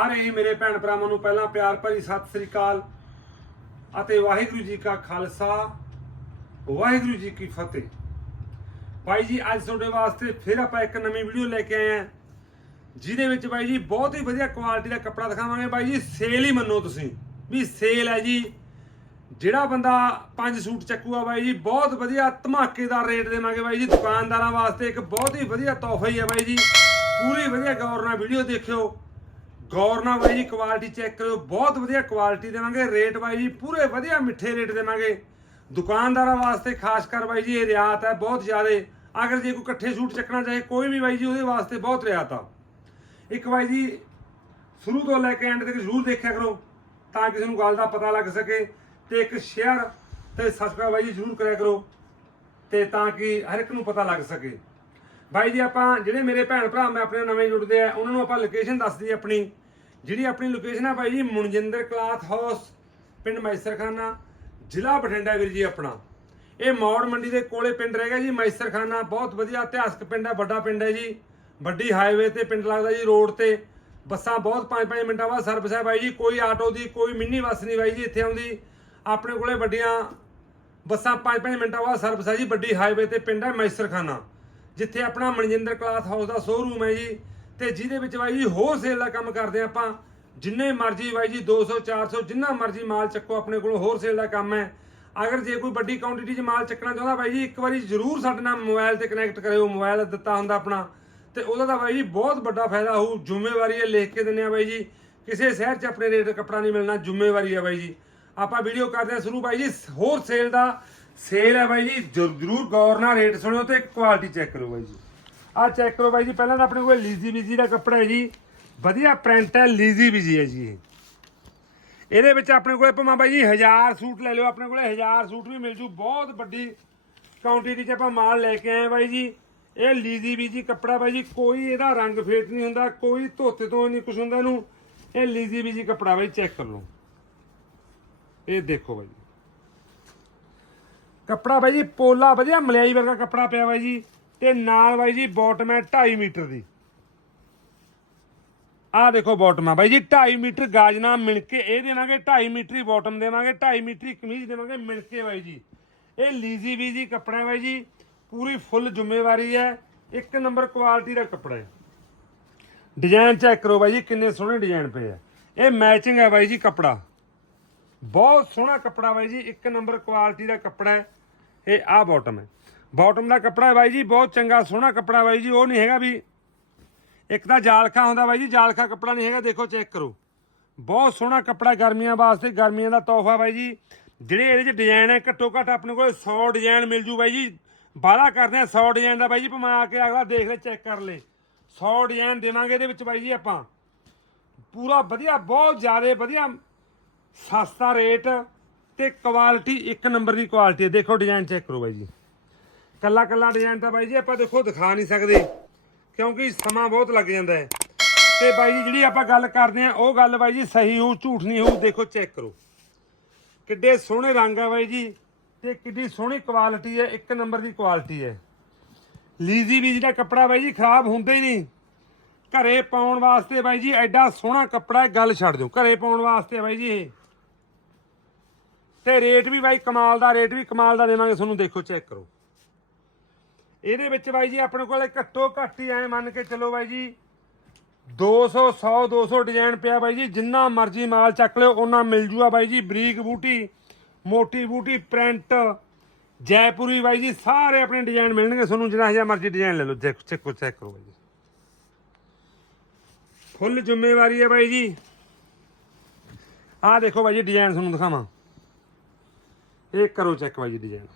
ਸਾਰੇ ਹੀ ਮੇਰੇ ਭੈਣ ਭਰਾਵਾਂ ਨੂੰ ਪਹਿਲਾਂ ਪਿਆਰ ਭਰੀ ਸਤਿ ਸ੍ਰੀ ਅਕਾਲ ਅਤੇ ਵਾਹਿਗੁਰੂ ਜੀ ਕਾ ਖਾਲਸਾ, ਵਾਹਿਗੁਰੂ ਜੀ ਕੀ ਫਤਿਹ। ਭਾਈ ਜੀ, ਅੱਜ ਤੁਹਾਡੇ ਵਾਸਤੇ ਫਿਰ ਆਪਾਂ ਇੱਕ ਨਵੀਂ ਵੀਡੀਓ ਲੈ ਕੇ ਆਏ ਹਾਂ, ਜਿਹਦੇ ਵਿੱਚ ਬਾਈ ਜੀ ਬਹੁਤ ਹੀ ਵਧੀਆ ਕੁਆਲਿਟੀ ਦਾ ਕੱਪੜਾ ਦਿਖਾਵਾਂਗੇ। ਬਾਈ ਜੀ ਸੇਲ ਹੀ ਮੰਨੋ ਤੁਸੀਂ, ਵੀ ਸੇਲ ਹੈ ਜੀ। ਜਿਹੜਾ ਬੰਦਾ ਪੰਜ ਸੂਟ ਚੱਕੂਗਾ ਬਾਈ ਜੀ, ਬਹੁਤ ਵਧੀਆ ਧਮਾਕੇਦਾਰ ਰੇਟ ਦੇਵਾਂਗੇ ਬਾਈ ਜੀ, ਦੁਕਾਨਦਾਰਾਂ ਵਾਸਤੇ ਇੱਕ ਬਹੁਤ ਹੀ ਵਧੀਆ ਤੋਹਫਾ ਹੀ ਹੈ ਬਾਈ ਜੀ। ਪੂਰੀ ਵਧੀਆ ਗੌਰ ਨਾਲ ਵੀਡੀਓ ਦੇਖਿਓ। ਗੌਰ ਨਾਲ ਬਾਈ ਜੀ ਕੁਆਲਿਟੀ ਚੈੱਕ ਕਰਿਓ, ਬਹੁਤ ਵਧੀਆ ਕੁਆਲਿਟੀ ਦੇਵਾਂਗੇ ਰੇਟ ਬਾਈ ਜੀ, ਪੂਰੇ ਵਧੀਆ ਮਿੱਠੇ ਰੇਟ ਦੇਵਾਂਗੇ। ਦੁਕਾਨਦਾਰਾਂ ਵਾਸਤੇ ਖਾਸ ਕਰ ਬਾਈ ਜੀ, ਇਹ ਰਿਆਤ ਹੈ, ਬਹੁਤ ਜ਼ਿਆਦਾ। ਅਗਰ ਜੇ ਕੋਈ ਇਕੱਠੇ ਸੂਟ ਚੱਕਣਾ ਚਾਹੇ, ਕੋਈ ਵੀ ਬਾਈ ਜੀ, ਉਹਦੇ ਵਾਸਤੇ ਬਹੁਤ ਰਿਆਤ ਆ। ਇੱਕ ਬਾਈ ਜੀ, ਸ਼ੁਰੂ ਤੋਂ ਲੈ ਕੇ ਐਂਡ ਤੱਕ ਜ਼ਰੂਰ ਦੇਖਿਆ ਕਰੋ, ਤਾਂ ਕਿਸੇ ਨੂੰ ਗੱਲ ਦਾ ਪਤਾ ਲੱਗ ਸਕੇ, ਤੇ ਇੱਕ ਸ਼ੇਅਰ ਤੇ ਸਬਸਕ੍ਰਾਈਬ ਬਾਈ ਜੀ ਜ਼ਰੂਰ ਕਰਿਆ ਕਰੋ, ਤੇ ਤਾਂ ਕਿ ਹਰ ਇੱਕ ਨੂੰ ਪਤਾ ਲੱਗ ਸਕੇ। ਬਾਈ ਜੀ, ਆਪਾਂ ਜਿਹੜੇ ਮੇਰੇ ਭੈਣ ਭਰਾ, ਮੈਂ ਆਪਣੇ ਨਵੇਂ ਜੁੜਦੇ ਆ, ਉਹਨਾਂ ਨੂੰ ਆਪਾਂ ਲੋਕੇਸ਼ਨ ਦੱਸ ਦਈਏ ਆਪਣੀ। ਜਿਹੜੀ ਆਪਣੀ ਲੋਕੇਸ਼ਨ ਆ ਬਾਈ ਜੀ, ਮਨਜਿੰਦਰ ਕਲਾਥ ਹਾਊਸ, ਪਿੰਡ ਮੈਸਰਖਾਨਾ, ਜ਼ਿਲ੍ਹਾ ਬਠਿੰਡਾ ਵੀਰ ਜੀ ਆਪਣਾ। ਇਹ ਮੌੜ ਮੰਡੀ ਦੇ ਕੋਲੇ ਪਿੰਡ ਰਹਿ ਗਿਆ ਜੀ, ਮੈਸਰਖਾਨਾ। ਬਹੁਤ ਵਧੀਆ ਇਤਿਹਾਸਕ ਪਿੰਡ ਹੈ ਵੱਡਾ ਪਿੰਡ ਹੈ ਜੀ। ਵੱਡੀ ਹਾਈਵੇ ਤੇ ਪਿੰਡ ਲੱਗਦਾ ਜੀ ਰੋਡ ਤੇ। ਬੱਸਾਂ ਬਹੁਤ 5-5 ਮਿੰਟਾਂ ਬਾਅਦ ਸਰਵਿਸ ਹੈ ਬਾਈ ਜੀ। ਕੋਈ ਆਟੋ ਦੀ, ਕੋਈ ਮਿੰਨੀ ਬੱਸ ਨਹੀਂ ਬਾਈ ਜੀ ਇੱਥੇ ਆਉਂਦੀ। ਆਪਣੇ ਕੋਲੇ ਵੱਡੀਆਂ ਬੱਸਾਂ 5-5 ਮਿੰਟਾਂ ਬਾਅਦ ਸਰਵਿਸ ਹੈ ਜੀ। ਵੱਡੀ ਹਾਈਵੇ ਤੇ ਪਿੰਡ ਹੈ ਮੈਸਰਖਾਨਾ। ਜਿੱਥੇ ਆਪਣਾ ਮਨਜਿੰਦਰ ਕਲਾਥ ਹਾਊਸ ਦਾ ਸ਼ੋਰੂਮ ਹੈ ਜੀ। ਤੇ ਜਿਹਦੇ ਵਿੱਚ ਬਾਈ ਜੀ ਹੋਲਸੇਲ ਦਾ ਕੰਮ ਕਰਦੇ ਹਾਂ ਆਪਾਂ, ਜਿੰਨੇ ਮਰਜ਼ੀ ਬਾਈ ਜੀ 200 400 ਜਿੰਨਾ ਮਰਜ਼ੀ ਮਾਲ ਚੱਕੋ ਆਪਣੇ ਕੋਲ ਹੋਲਸੇਲ ਦਾ ਕੰਮ ਹੈ। ਅਗਰ ਜੇ ਕੋਈ ਵੱਡੀ ਕੁਆਂਟੀਟੀ 'ਚ ਮਾਲ ਚੱਕਣਾ ਚਾਹੁੰਦਾ ਬਾਈ ਜੀ, ਇੱਕ ਵਾਰੀ ਜ਼ਰੂਰ ਸਾਡੇ ਨਾਲ ਮੋਬਾਈਲ ਤੇ ਕਨੈਕਟ ਕਰਿਓ ਮੋਬਾਈਲ ਦਿੱਤਾ ਹੁੰਦਾ ਆਪਣਾ। ਤੇ ਉਹਦਾ ਤਾਂ ਬਾਈ ਜੀ ਬਹੁਤ ਵੱਡਾ ਫਾਇਦਾ ਹੋਊ, ਜ਼ਿੰਮੇਵਾਰੀ ਹੈ ਲਿਖ ਕੇ ਦਿੰਦੇ ਆ ਬਾਈ ਜੀ। ਕਿਸੇ ਸ਼ਹਿਰ 'ਚ ਆਪਣੇ ਰੇਟ ਕੱਪੜਾ ਨਹੀਂ ਮਿਲਣਾ, ਜ਼ਿੰਮੇਵਾਰੀ ਹੈ ਬਾਈ ਜੀ। ਆਪਾਂ ਵੀਡੀਓ ਕਰਦੇ ਆ ਸ਼ੁਰੂ ਬਾਈ ਜੀ ਹੋਰ ਸੇਲ ਦਾ ਸੇਲ ਹੈ ਬਾਈ ਜੀ, ਜ਼ਰੂਰ ਗੌਰ ਨਾਲ ਰੇਟ ਸੁਣਿਓ ਤੇ ਕੁਆਲਿਟੀ ਚੈੱਕ ਕਰੋ ਬਾਈ ਜੀ। ਆਹ ਚੈੱਕ ਕਰੋ ਬਾਈ ਜੀ, ਪਹਿਲਾਂ ਤਾਂ ਆਪਣੇ ਕੋਲ ਲੀਜ਼ੀ ਬੀਜੀ ਦਾ ਕੱਪੜਾ ਹੈ ਜੀ। ਵਧੀਆ ਪ੍ਰਿੰਟ ਹੈ, ਲੀਜ਼ੀ ਬੀਜੀ ਹੈ ਜੀ ਇਹ। ਇਹਦੇ ਵਿੱਚ ਆਪਣੇ ਕੋਲੇ ਭਾਵੇਂ ਬਾਈ ਜੀ 1000 ਸੂਟ ਲੈ ਲਿਓ, ਆਪਣੇ ਕੋਲੇ 1000 ਸੂਟ ਵੀ ਮਿਲ ਜੂ, ਬਹੁਤ ਵੱਡੀ ਕੁਆਂਟੀਟੀ 'ਚ ਆਪਾਂ ਮਾਲ ਲੈ ਕੇ ਆਏ ਬਾਈ ਜੀ। ਇਹ ਲੀਜ਼ੀ ਬੀਜੀ ਕੱਪੜਾ ਬਾਈ ਜੀ, ਕੋਈ ਇਹਦਾ ਰੰਗ ਫੇਟ ਨਹੀਂ ਹੁੰਦਾ, ਕੋਈ ਧੋਤੇ ਤੋਂ ਨਹੀਂ ਕੁਛ ਹੁੰਦਾ ਇਹਨੂੰ। ਇਹ ਲੀਜ਼ੀ ਬੀਜੀ ਕੱਪੜਾ ਬਾਈ ਚੈੱਕ ਕਰ ਲਓ। ਇਹ ਦੇਖੋ ਬਾਈ ਕੱਪੜਾ ਬਾਈ ਜੀ, ਪੋਲਾ, ਵਧੀਆ ਮਲਿਆਈ ਵਰਗਾ ਕੱਪੜਾ ਪਿਆ ਬਾਈ ਜੀ। ਤੇ ਨਾਲ ਬਾਈ ਜੀ ਬੋਟਮ ਹੈ 2.5 ਮੀਟਰ ਦੀ। ਆਹ ਦੇਖੋ ਬਾਟਮ ਆ। ਬਾਈ ਜੀ 2.5 ਮੀਟਰ ਗਾਜ ਨਾਲ ਮਿਣ ਕੇ ਇਹ ਦੇਵਾਂਗੇ 2.5 ਮੀਟਰੀ ਹੀ ਬਾਟਮ ਦੇਵਾਂਗੇ 2.5 ਮੀਟਰੀ ਕਮੀਜ਼ ਦੇਵਾਂਗੇ ਮਿਣ ਕੇ ਬਾਈ ਜੀ। ਇਹ ਲੀਜ਼ੀ ਵੀਜ਼ੀ ਕੱਪੜਾ ਬਾਈ ਜੀ। ਪੂਰੀ ਫੁੱਲ ਜ਼ਿੰਮੇਵਾਰੀ ਹੈ। ਇੱਕ ਨੰਬਰ ਕੁਆਲਿਟੀ ਦਾ ਕੱਪੜਾ ਹੈ। ਡਿਜ਼ਾਈਨ ਚੈੱਕ ਕਰੋ ਬਾਈ ਜੀ, ਕਿੰਨੇ ਸੋਹਣੇ ਡਿਜ਼ਾਈਨ ਪਏ ਆ। ਇਹ ਮੈਚਿੰਗ ਹੈ ਬਾਈ ਜੀ ਕੱਪੜਾ। ਬਹੁਤ ਸੋਹਣਾ ਕੱਪੜਾ ਬਾਈ ਜੀ, ਇੱਕ ਨੰਬਰ ਕੁਆਲਿਟੀ ਦਾ ਕੱਪੜਾ ਹੈ। ਇਹ ਆਹ ਬਾਟਮ ਹੈ। ਬਾਟਮ ਦਾ ਕੱਪੜਾ ਹੈ ਬਾਈ ਜੀ, ਬਹੁਤ ਚੰਗਾ, ਸੋਹਣਾ ਕੱਪੜਾ ਬਾਈ ਜੀ, ਉਹ ਨਹੀਂ ਹੈਗਾ ਵੀ। ਇੱਕ ਤਾਂ ਜਾਲਖਾ ਹੁੰਦਾ ਬਾਈ ਜੀ, ਜਾਲਖਾ ਕੱਪੜਾ ਨਹੀਂ ਹੈਗਾ, ਦੇਖੋ ਚੈੱਕ ਕਰੋ। ਬਹੁਤ ਸੋਹਣਾ ਕੱਪੜਾ ਗਰਮੀਆਂ ਵਾਸਤੇ, ਗਰਮੀਆਂ ਦਾ ਤੋਹਫਾ ਬਾਈ ਜੀ। ਜਿਹੜੇ ਇਹਦੇ ਚ ਡਿਜ਼ਾਈਨ ਹੈ, ਘੱਟੋ ਘੱਟ ਆਪਣੇ ਕੋਲ 100 ਡਿਜ਼ਾਈਨ ਮਿਲ ਜੂ ਬਾਈ ਜੀ। ਵਾਅਦਾ ਕਰਦੇ ਆ 100 ਡਿਜ਼ਾਈਨ ਦਾ ਬਾਈ ਜੀ, ਭਾਵੇਂ ਆ ਕੇ ਅਗਲਾ ਦੇਖ ਲੈ ਚੈੱਕ ਕਰ ਲੈ। 100 ਡਿਜ਼ਾਈਨ ਦੇਵਾਂਗੇ ਇਹਦੇ ਵਿੱਚ ਬਾਈ ਜੀ ਆਪਾਂ। ਪੂਰਾ ਵਧੀਆ, ਬਹੁਤ ਜ਼ਿਆਦਾ ਵਧੀਆ, ਸਸਤਾ ਰੇਟ ਤੇ ਕੁਆਲਿਟੀ ਇੱਕ ਨੰਬਰ ਦੀ ਕੁਆਲਿਟੀ ਹੈ। ਦੇਖੋ ਡਿਜ਼ਾਈਨ ਚੈੱਕ ਕਰੋ ਬਾਈ ਜੀ। ਕੱਲਾ ਕੱਲਾ ਡਿਜ਼ਾਈਨ ਤਾਂ ਬਾਈ ਜੀ ਆਪਾਂ ਦੇਖੋ ਦਿਖਾ ਨਹੀਂ ਸਕਦੇ, ਕਿਉਂਕਿ ਸਮਾਂ ਬਹੁਤ ਲੱਗ ਜਾਂਦਾ ਹੈ। ਤੇ ਬਾਈ ਜੀ ਜਿਹੜੀ ਆਪਾਂ ਗੱਲ ਕਰਦੇ ਆ ਉਹ ਗੱਲ ਬਾਈ ਜੀ ਸਹੀ ਹੋਊ, ਝੂਠ ਨਹੀਂ ਹੋਊ, ਦੇਖੋ ਚੈੱਕ ਕਰੋ। ਕਿੱਡੇ ਸੋਹਣੇ ਰੰਗ ਆ ਬਾਈ ਜੀ, ਤੇ ਕਿੱਡੀ ਸੋਹਣੀ ਕੁਆਲਿਟੀ ਹੈ, ਇੱਕ ਨੰਬਰ ਦੀ ਕੁਆਲਿਟੀ ਹੈ। ਲੀਜ਼ੀ ਵੀ ਜਿਹੜਾ ਕੱਪੜਾ ਬਾਈ ਜੀ ਖਰਾਬ ਹੁੰਦਾ ਹੀ ਨਹੀਂ। ਘਰੇ ਪਾਉਣ ਵਾਸਤੇ ਬਾਈ ਜੀ ਐਡਾ ਸੋਹਣਾ ਕੱਪੜਾ ਗੱਲ ਛੱਡ ਦਿਓ, ਘਰੇ ਪਾਉਣ ਵਾਸਤੇ ਬਾਈ ਜੀ ਇਹ। ਤੇ ਰੇਟ ਵੀ ਬਾਈ ਕਮਾਲ ਦਾ ਰੇਟ ਵੀ ਕਮਾਲ ਦਾ ਦੇਵਾਂਗੇ, ਤੁਹਾਨੂੰ ਦੇਖੋ ਚੈੱਕ ਕਰੋ। ਇਹਦੇ ਵਿੱਚ ਬਾਈ ਜੀ ਆਪਣੇ ਕੋਲ ਘੱਟੋ ਘੱਟ ਹੀ ਐ ਮੰਨ ਕੇ ਚੱਲੋ ਬਾਈ ਜੀ 200 100 200 ਡਿਜ਼ਾਈਨ ਪਿਆ ਬਾਈ ਜੀ, ਜਿੰਨਾ ਮਰਜ਼ੀ ਮਾਲ ਚੱਕ ਲਿਓ ਉਹਨਾਂ ਮਿਲ ਜੂਗਾ ਬਾਈ ਜੀ, ਬਰੀਕ ਬੂਟੀ, ਮੋਟੀ ਬੂਟੀ, ਪ੍ਰਿੰਟ, ਜੈਪੁਰੀ ਬਾਈ ਜੀ, ਸਾਰੇ ਆਪਣੇ ਡਿਜ਼ਾਈਨ ਮਿਲਣਗੇ ਤੁਹਾਨੂੰ ਜਿੰਨਾ ਜਿਹਾ ਮਰਜ਼ੀ ਡਿਜ਼ਾਈਨ ਲੈ ਲਓ ਚੈੱਕ ਚੈੱਕ ਚੈੱਕ ਕਰੋ ਬਾਈ ਜੀ। ਫੁੱਲ ਜ਼ਿੰਮੇਵਾਰੀ ਹੈ ਬਾਈ ਜੀ। ਆਹ ਦੇਖੋ ਬਾਈ ਜੀ, ਡਿਜ਼ਾਈਨ ਤੁਹਾਨੂੰ ਦਿਖਾਵਾਂ। ਇਹ ਕਰੋ ਚੈੱਕ ਬਾਈ ਜੀ, ਡਿਜ਼ਾਈਨ।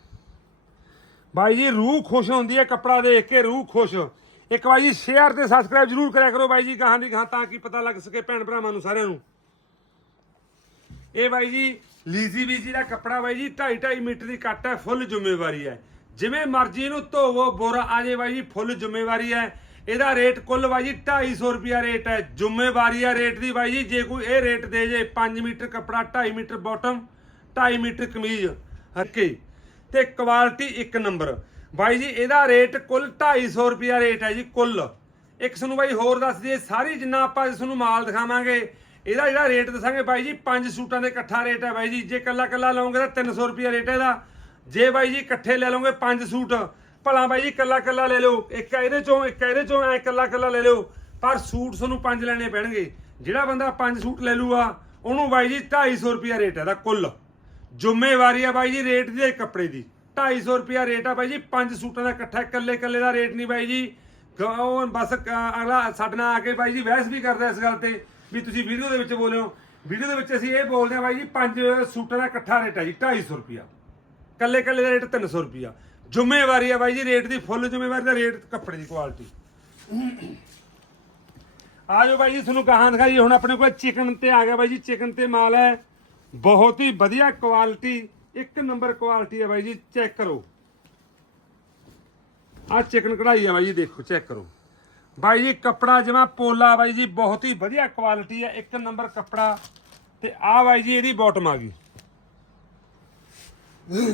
ਬਾਈ ਜੀ, ਰੂਹ ਖੁਸ਼ ਹੁੰਦੀ ਹੈ ਕੱਪੜਾ ਦੇਖ ਕੇ, ਰੂਹ ਖੁਸ਼। ਇੱਕ ਵਾਰ ਜੀ ਸ਼ੇਅਰ ਤੇ ਸਬਸਕ੍ਰਾਈਬ ਜਰੂਰ ਕਰਿਆ ਕਰੋ ਬਾਈ ਜੀ, ਗਾਹਾਂ ਦੀ ਗਾਹਾਂ, ਤਾਂ ਕਿ ਪਤਾ ਲੱਗ ਸਕੇ ਭੈਣ ਭਰਾਵਾਂ ਨੂੰ ਸਾਰਿਆਂ ਨੂੰ। ਇਹ ਬਾਈ ਜੀ, ਲੀਜ਼ੀ ਬੀਜੀ ਦਾ ਕੱਪੜਾ ਬਾਈ ਜੀ 2.5 2.5 ਮੀਟਰ ਦੀ ਕੱਟ ਹੈ, ਫੁੱਲ ਜ਼ਿੰਮੇਵਾਰੀ ਹੈ। ਜਿਵੇਂ ਮਰਜ਼ੀ ਇਹਨੂੰ ਧੋਵੋ, ਬੋਰਾ ਆ ਜੇ ਬਾਈ ਜੀ, ਫੁੱਲ ਜ਼ਿੰਮੇਵਾਰੀ ਹੈ। ਇਹਦਾ ਰੇਟ ਕੁੱਲ ਬਾਈ ਜੀ 250 ਰੁਪਿਆ ਰੇਟ ਹੈ। ਜ਼ਿੰਮੇਵਾਰੀ ਹੈ ਰੇਟ ਦੀ ਬਾਈ ਜੀ, ਜੇ ਕੋਈ ਇਹ ਰੇਟ ਦੇ ਜੇ 5 ਮੀਟਰ ਕੱਪੜਾ 2.5 ਮੀਟਰ ਬਾਟਮ 2.5 ਮੀਟਰ ਕਮੀਜ਼। ਹੱਕੇ ਤੇ ਕੁਆਲਿਟੀ ਇੱਕ ਨੰਬਰ ਬਾਈ ਜੀ, ਇਹਦਾ ਰੇਟ ਕੁੱਲ 250 ਰੁਪਿਆ ਰੇਟ ਹੈ ਜੀ, ਕੁੱਲ। ਇੱਕ ਤੁਹਾਨੂੰ ਬਾਈ ਹੋਰ ਦੱਸ ਦਈਏ, ਸਾਰੀ ਜਿੰਨਾ ਆਪਾਂ ਤੁਹਾਨੂੰ ਮਾਲ ਦਿਖਾਵਾਂਗੇ, ਇਹਦਾ ਜਿਹੜਾ ਰੇਟ ਦੱਸਾਂਗੇ ਬਾਈ ਜੀ, ਪੰਜ ਸੂਟਾਂ ਦੇ ਇਕੱਠਾ ਰੇਟ ਹੈ ਬਾਈ ਜੀ। ਜੇ ਕੱਲਾ ਕੱਲਾ ਲਓਗੇ ਤਾਂ 300 ਰੁਪਿਆ ਰੇਟ ਹੈ ਇਹਦਾ। ਜੇ ਬਾਈ ਜੀ ਇਕੱਠੇ ਲੈ ਲਓਗੇ ਪੰਜ ਸੂਟ, ਭਲਾ ਬਾਈ ਜੀ ਕੱਲਾ ਕੱਲਾ ਲੈ ਲਓ। ਇੱਕ ਇਹਦੇ ਚੋਂ, ਇੱਕ ਇਹਦੇ ਚੋਂ, ਐ ਕੱਲਾ ਕੱਲਾ ਲੈ ਲਓ। ਪਰ ਸੂਟ ਤੁਹਾਨੂੰ ਪੰਜ ਲੈਣੇ ਪੈਣਗੇ। ਜਿਹੜਾ ਬੰਦਾ ਪੰਜ ਸੂਟ ਲੈ ਲੂਗਾ, ਉਹਨੂੰ ਬਾਈ ਜੀ 250 ਰੁਪਿਆ ਰੇਟ ਹੈ ਦਾ ਕੁੱਲ। ਜ਼ਿੰਮੇਵਾਰੀ ਆ ਬਾਈ ਜੀ, ਰੇਟ ਦੀ ਕੱਪੜੇ ਦੀ। 250 ਰੁਪਿਆ ਰੇਟ ਆ ਬਾਈ ਜੀ, ਪੰਜ ਸੂਟਾਂ ਦਾ ਇਕੱਠਾ, ਇਕੱਲੇ ਇਕੱਲੇ ਦਾ ਰੇਟ ਨਹੀਂ ਬਾਈ ਜੀ। ਗ- ਬਸ ਅਗਲਾ ਸਾਡੇ ਨਾਲ ਆ ਕੇ ਬਾਈ ਜੀ ਬਹਿਸ ਵੀ ਕਰਦਾ ਇਸ ਗੱਲ ਤੇ, ਵੀ ਤੁਸੀਂ ਵੀਡੀਓ ਦੇ ਵਿੱਚ ਬੋਲਿਓ। ਵੀਡੀਓ ਦੇ ਵਿੱਚ ਅਸੀਂ ਇਹ ਬੋਲਦੇ ਆ ਬਾਈ ਜੀ, ਪੰਜ ਸੂਟਾਂ ਦਾ ਇਕੱਠਾ ਰੇਟ ਹੈ ਜੀ 250 ਰੁਪਿਆ ਇਕੱਲੇ ਇਕੱਲੇ ਦਾ ਰੇਟ 300 ਰੁਪਿਆ ਜ਼ਿੰਮੇਵਾਰੀ ਆ ਬਾਈ ਜੀ, ਰੇਟ ਦੀ, ਫੁੱਲ ਜ਼ਿੰਮੇਵਾਰੀ ਦਾ ਰੇਟ, ਕੱਪੜੇ ਦੀ ਕੁਆਲਿਟੀ ਆ ਜਾਓ ਬਾਈ ਜੀ, ਤੁਹਾਨੂੰ ਕਹਾਂ ਦਿਖਾਈ, ਹੁਣ ਆਪਣੇ ਕੋਲ ਚਿਕਨ ਤੇ ਆ ਗਿਆ ਬਾਈ ਜੀ ਚਿਕਨ ਤੇ ਮਾਲ ਹੈ। ਬਹੁਤ ਹੀ ਵਧੀਆ ਕੁਆਲਿਟੀ ਇੱਕ ਨੰਬਰ ਕੁਆਲਿਟੀ ਹੈ ਬਾਈ ਜੀ ਚੈੱਕ ਕਰੋ। ਆ ਚਿਕਨ ਕਢਾਈ ਹੈ ਬਾਈ ਜੀ, ਦੇਖੋ ਚੈੱਕ ਕਰੋ। ਬਾਈ ਜੀ, ਕੱਪੜਾ ਜਿਵੇਂ ਪੋਲਾ ਬਾਈ ਜੀ, ਬਹੁਤ ਹੀ ਵਧੀਆ ਕੁਆਲਿਟੀ ਹੈ, ਇੱਕ ਨੰਬਰ ਕੱਪੜਾ। ਤੇ ਆ ਬਾਈ ਜੀ, ਇਹਦੀ ਬਾਟਮ ਆ ਗਈ।